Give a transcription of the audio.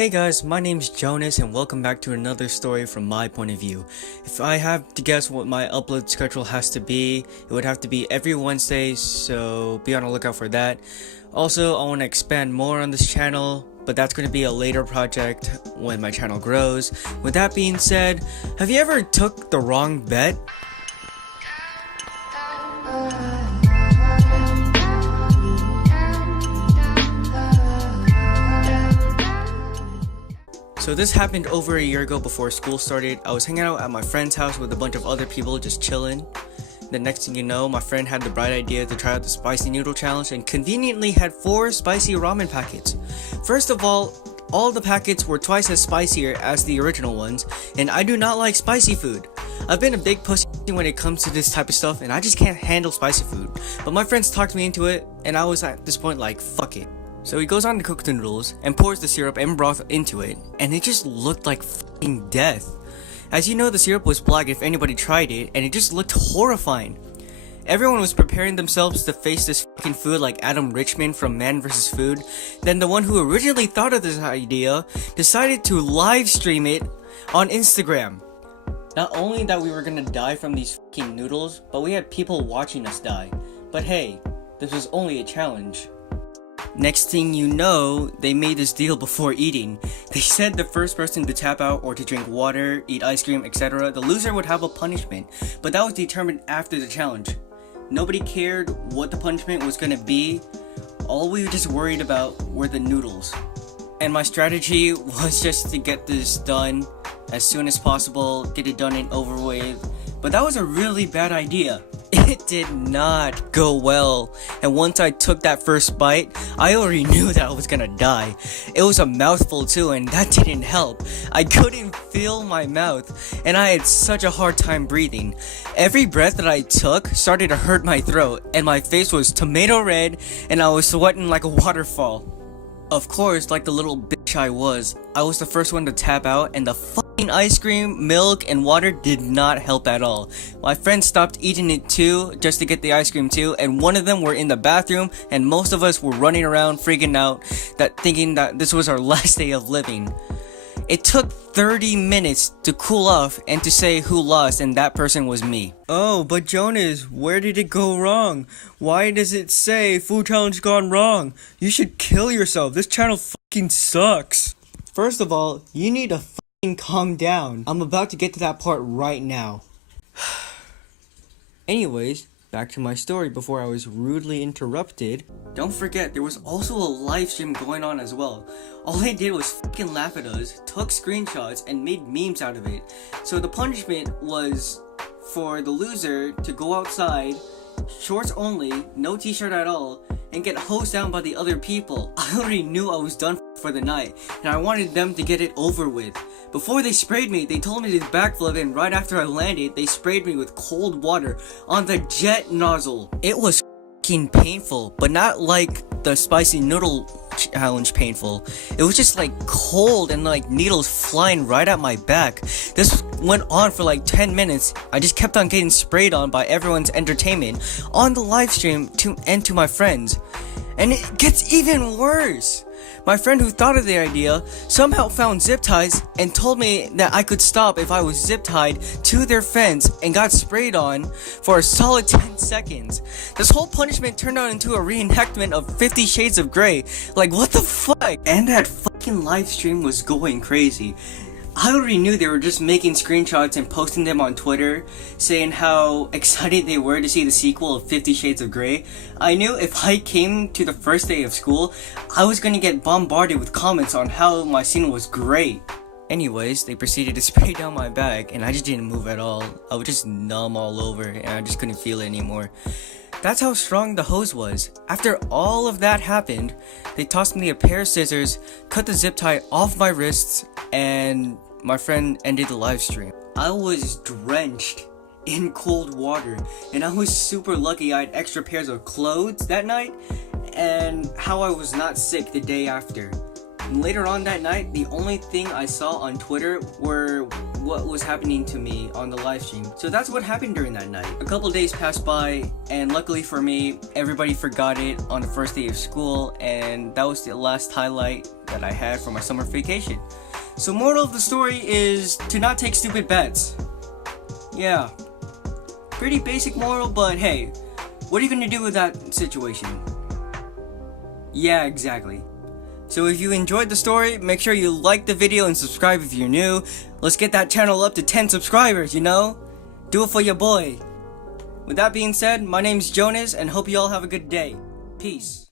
Hey guys, my name's Jonas and welcome back to another story from my point of view. If I have to guess what my upload schedule has to be, it would have to be every Wednesday, so be on the lookout for that. Also, I want to expand more on this channel, but that's going to be a later project when my channel grows. With that being said, have you ever took the wrong bet? So this happened over a year ago before school started. I was hanging out at my friend's house with a bunch of other people just chilling. The next thing you know, my friend had the bright idea to try out the spicy noodle challenge and conveniently had 4 spicy ramen packets. First of all the packets were twice as spicier as the original ones, and I do not like spicy food. I've been a big pussy when it comes to this type of stuff, and I just can't handle spicy food. But my friends talked me into it, and I was at this point like, fuck it. So he goes on to cook the noodles and pours the syrup and broth into it, and it just looked like fucking death. As you know, the syrup was black if anybody tried it, and it just looked horrifying. Everyone was preparing themselves to face this fucking food like Adam Richman from Man vs. Food. Then the one who originally thought of this idea decided to live stream it on Instagram. Not only that we were gonna die from these fucking noodles, but we had people watching us die. But hey, this was only a challenge. Next thing you know, they made this deal before eating. They said the first person to tap out or to drink water, eat ice cream, etc., the loser would have a punishment, but that was determined after the challenge. Nobody cared what the punishment was gonna be. All we were just worried about were the noodles. And my strategy was just to get this done as soon as possible, get it done and over with, but that was a really bad idea. It did not go well, and once I took that first bite, I already knew that I was gonna die. It was a mouthful too, and that didn't help. I couldn't feel my mouth, and I had such a hard time breathing. Every breath that I took started to hurt my throat, and my face was tomato red, and I was sweating like a waterfall. Of course, like the little bitch I was the first one to tap out, and the fucking ice cream, milk, and water did not help at all. My friends stopped eating it too, just to get the ice cream too, and one of them were in the bathroom, and most of us were running around freaking out, thinking that this was our last day of living. It took 30 minutes to cool off and to say who lost, and that person was me. Oh, but Jonas, where did it go wrong? Why does it say food challenge gone wrong? You should kill yourself. This channel fucking sucks. First of all, you need to fucking calm down. I'm about to get to that part right now. Anyways, back to my story before I was rudely interrupted. Don't forget, there was also a live stream going on as well. All they did was fucking laugh at us, took screenshots, and made memes out of it. So the punishment was for the loser to go outside, shorts only, no t-shirt at all, and get hosed down by the other people. I already knew I was done for the night, and I wanted them to get it over with. Before they sprayed me, they told me to backflip, and right after I landed, they sprayed me with cold water on the jet nozzle. It was fucking painful, but not like the spicy noodle challenge painful. It was just like cold and like needles flying right at my back. This went on for like 10 minutes. I just kept on getting sprayed on by everyone's entertainment on the live stream to my friends. And it gets even worse. My friend who thought of the idea somehow found zip ties and told me that I could stop if I was zip tied to their fence and got sprayed on for a solid 10 seconds. This whole punishment turned out into a reenactment of 50 Shades of Grey. Like, what the fuck? And that fucking live stream was going crazy. I already knew they were just making screenshots and posting them on Twitter, saying how excited they were to see the sequel of 50 Shades of Grey. I knew if I came to the first day of school, I was gonna get bombarded with comments on how my scene was great. Anyways, they proceeded to spray down my back, and I just didn't move at all. I was just numb all over, and I just couldn't feel it anymore. That's how strong the hose was. After all of that happened, they tossed me a pair of scissors, cut the zip tie off my wrists, and my friend ended the live stream. I was drenched in cold water, and I was super lucky I had extra pairs of clothes that night, and how I was not sick the day after. And later on that night, the only thing I saw on Twitter were what was happening to me on the live stream. So that's what happened during that night. A couple days passed by, and luckily for me, everybody forgot it on the first day of school, and that was the last highlight that I had for my summer vacation. So moral of the story is to not take stupid bets. Yeah. Pretty basic moral, but hey, what are you gonna do with that situation? Yeah, exactly. So if you enjoyed the story, make sure you like the video and subscribe if you're new. Let's get that channel up to 10 subscribers, you know? Do it for your boy. With that being said, my name's Jonas, and hope you all have a good day. Peace.